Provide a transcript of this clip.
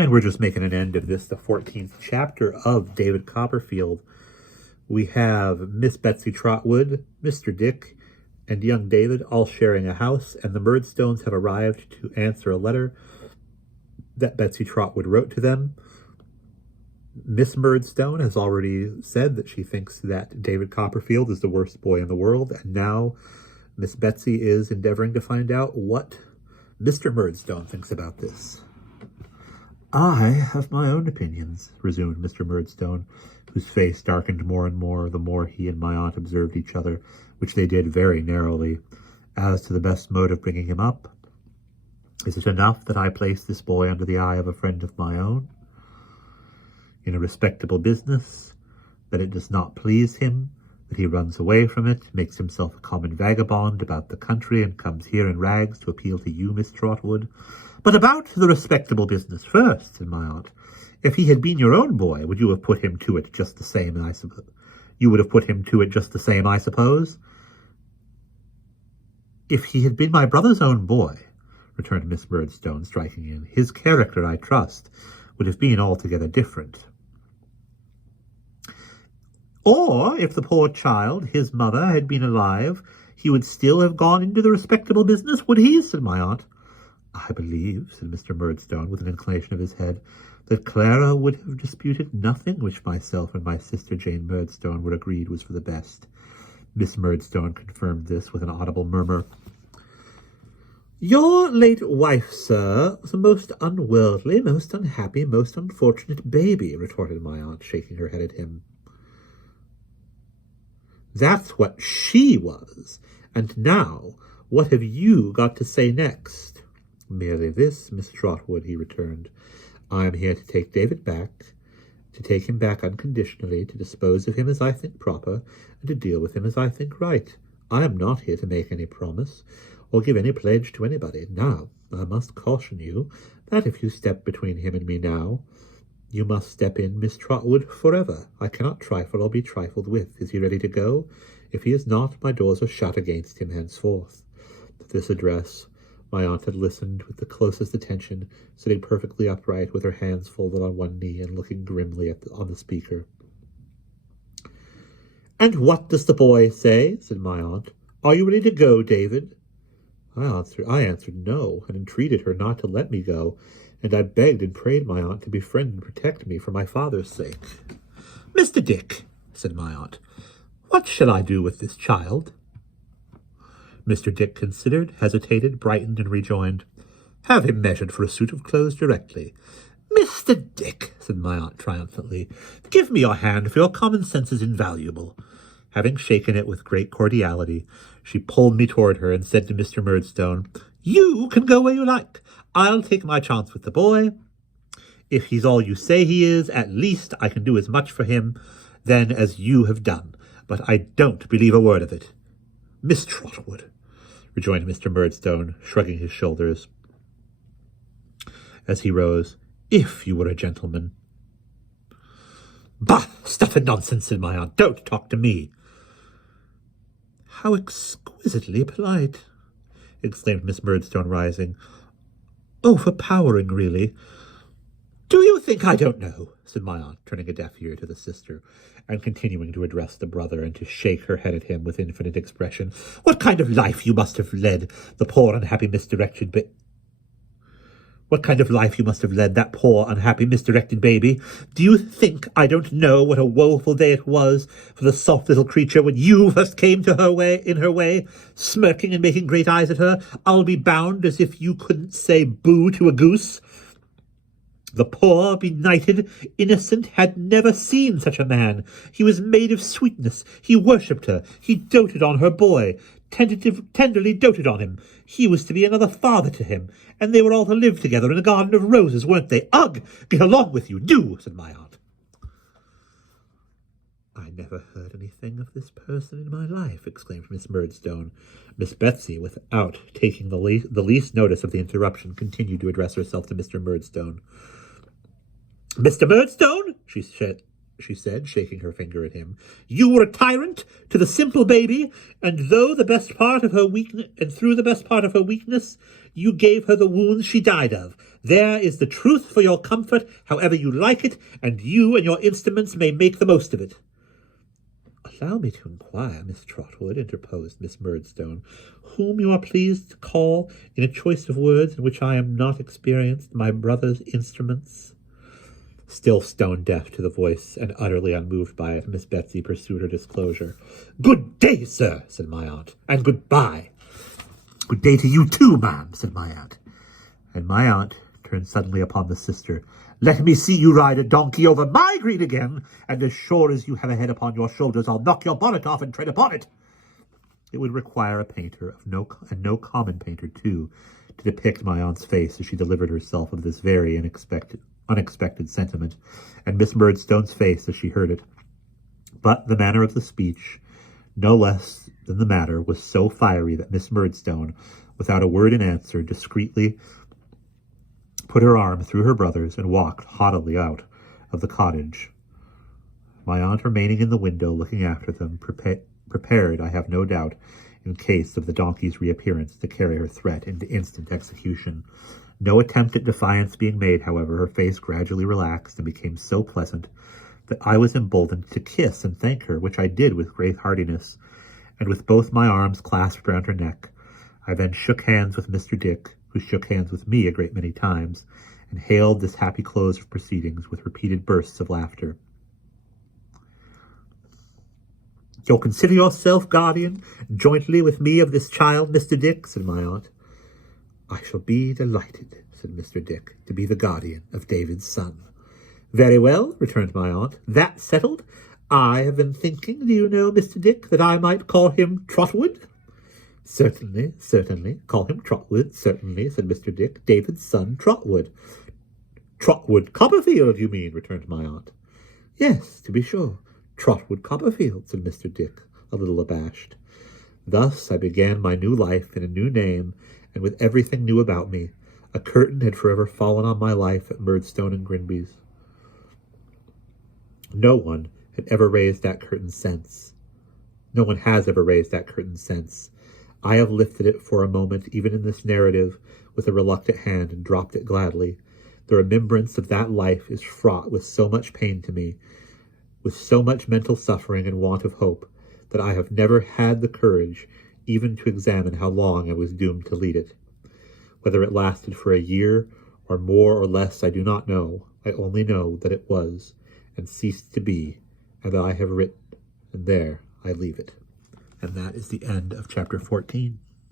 And we're just making an end of this, the 14th chapter of David Copperfield. We have Miss Betsy Trotwood, Mr. Dick, and young David all sharing a house, and the Murdstones have arrived to answer a letter that Betsy Trotwood wrote to them. Miss Murdstone has already said that she thinks that David Copperfield is the worst boy in the world, and now Miss Betsy is endeavoring to find out what Mr. Murdstone thinks about this. "I have my own opinions," resumed Mr. Murdstone, whose face darkened more and more the more he and my aunt observed each other, which they did very narrowly, "as to the best mode of bringing him up. Is it enough that I place this boy under the eye of a friend of my own, in a respectable business, that it does not please him, that he runs away from it, makes himself a common vagabond about the country, and comes here in rags to appeal to you, Miss Trotwood?" "But about the respectable business first," said my aunt. "If he had been your own boy, would you have put him to it just the same, I suppose? You would have put him to it just the same, I suppose?" "If he had been my brother's own boy," returned Miss Murdstone, striking in, "his character, I trust, would have been altogether different." "Or, if the poor child, his mother, had been alive, he would still have gone into the respectable business, would he?" said my aunt. "I believe," said Mr. Murdstone, with an inclination of his head, "that Clara would have disputed nothing which myself and my sister Jane Murdstone were agreed was for the best." Miss Murdstone confirmed this with an audible murmur. "Your late wife, sir, was a most unworldly, most unhappy, most unfortunate baby," retorted my aunt, shaking her head at him. "That's what she was. And now, what have you got to say next?" "Merely this, Miss Trotwood," he returned. "I am here to take David back, to take him back unconditionally, to dispose of him as I think proper, and to deal with him as I think right. I am not here to make any promise, or give any pledge to anybody. Now, I must caution you that if you step between him and me now, you must step in, Miss Trotwood, forever. I cannot trifle or be trifled with. Is he ready to go? If he is not, my doors are shut against him henceforth." To this address my aunt had listened with the closest attention, sitting perfectly upright with her hands folded on one knee and looking grimly on the speaker. "And what does the boy say?" said my aunt. "Are you ready to go, David?" I answered no, and entreated her not to let me go, and I begged and prayed my aunt to befriend and protect me for my father's sake. "Mr. Dick," said my aunt, "what shall I do with this child?" Mr. Dick considered, hesitated, brightened, and rejoined, "Have him measured for a suit of clothes directly." "Mr. Dick," said my aunt triumphantly, "give me your hand, for your common sense is invaluable." Having shaken it with great cordiality, she pulled me toward her and said to Mr. Murdstone, "You can go where you like. I'll take my chance with the boy. If he's all you say he is, at least I can do as much for him then as you have done. But I don't believe a word of it." "Miss Trotwood," rejoined Mr. Murdstone, shrugging his shoulders as he rose, "if you were a gentleman." "Bah! Stuff and nonsense," said my aunt. "Don't talk to me." "How exquisitely polite!" exclaimed Miss Murdstone, rising. "Overpowering, really." "Do you think I don't know?" said my aunt, turning a deaf ear to the sister, and continuing to address the brother and to shake her head at him with infinite expression. "What kind of life you must have led the poor unhappy misdirected What kind of life you must have led that poor, unhappy, misdirected baby? Do you think I don't know what a woeful day it was for the soft little creature when you first came to in her way, smirking and making great eyes at her? I'll be bound as if you couldn't say boo to a goose. The poor, benighted innocent had never seen such a man. He was made of sweetness. He worshipped her. He doted on her boy, tenderly doted on him. He was to be another father to him, and they were all to live together in a garden of roses, weren't they? Ugh! Get along with you, do!" said my aunt. "I never heard anything of this person in my life," exclaimed Miss Murdstone. Miss Betsy, without taking the least notice of the interruption, continued to address herself to Mr. Murdstone. "Mr. Murdstone," she said, shaking her finger at him, "you were a tyrant to the simple baby, and through the best part of her weakness, You gave her the wounds she died of. There is the truth for your comfort, however you like it, and you and your instruments may make the most of it. Allow me to inquire, Miss Trotwood, interposed Miss Murdstone, whom you are pleased to call, in a choice of words in which I am not experienced, my brother's instruments. Still stone-deaf to the voice, and utterly unmoved by it, Miss Betsy pursued her disclosure. "Good day, sir," said my aunt, "and good-bye." "Good day to you, too, ma'am," said my aunt. And my aunt turned suddenly upon the sister. "Let me see you ride a donkey over my green again, and as sure as you have a head upon your shoulders, I'll knock your bonnet off and tread upon it." It would require a painter, and no common painter, too, to depict my aunt's face as she delivered herself of this very unexpected sentiment, and Miss Murdstone's face as she heard it. But the manner of the speech, no less than the matter, was so fiery that Miss Murdstone, without a word in answer, discreetly put her arm through her brother's and walked haughtily out of the cottage. My aunt remaining in the window looking after them, prepared, I have no doubt, in case of the donkey's reappearance, to carry her threat into instant execution. No attempt at defiance being made, however, her face gradually relaxed and became so pleasant that I was emboldened to kiss and thank her, which I did with great heartiness, and with both my arms clasped round her neck. I then shook hands with Mr. Dick, who shook hands with me a great many times, and hailed this happy close of proceedings with repeated bursts of laughter. "You'll consider yourself guardian, jointly with me, of this child, Mr. Dick?" said my aunt. "I shall be delighted," said Mr. Dick, "to be the guardian of David's son." "Very well," returned my aunt. "That settled, I have been thinking, do you know, Mr. Dick, that I might call him Trotwood?" Certainly, call him Trotwood, certainly," said Mr. Dick. "David's son, Trotwood." "Trotwood Copperfield, you mean?" returned my aunt. "Yes, to be sure, Trotwood Copperfield," said Mr. Dick, a little abashed. Thus I began my new life in a new name, and with everything new about me. A curtain had forever fallen on my life at Murdstone and Grinby's. No one had ever raised that curtain since. No one has ever raised that curtain since. I have lifted it for a moment, even in this narrative, with a reluctant hand, and dropped it gladly. The remembrance of that life is fraught with so much pain to me, with so much mental suffering and want of hope, that I have never had the courage even to examine how long I was doomed to lead it. Whether it lasted for a year, or more or less, I do not know. I only know that it was, and ceased to be, and that I have written, and there I leave it. And that is the end of chapter 14.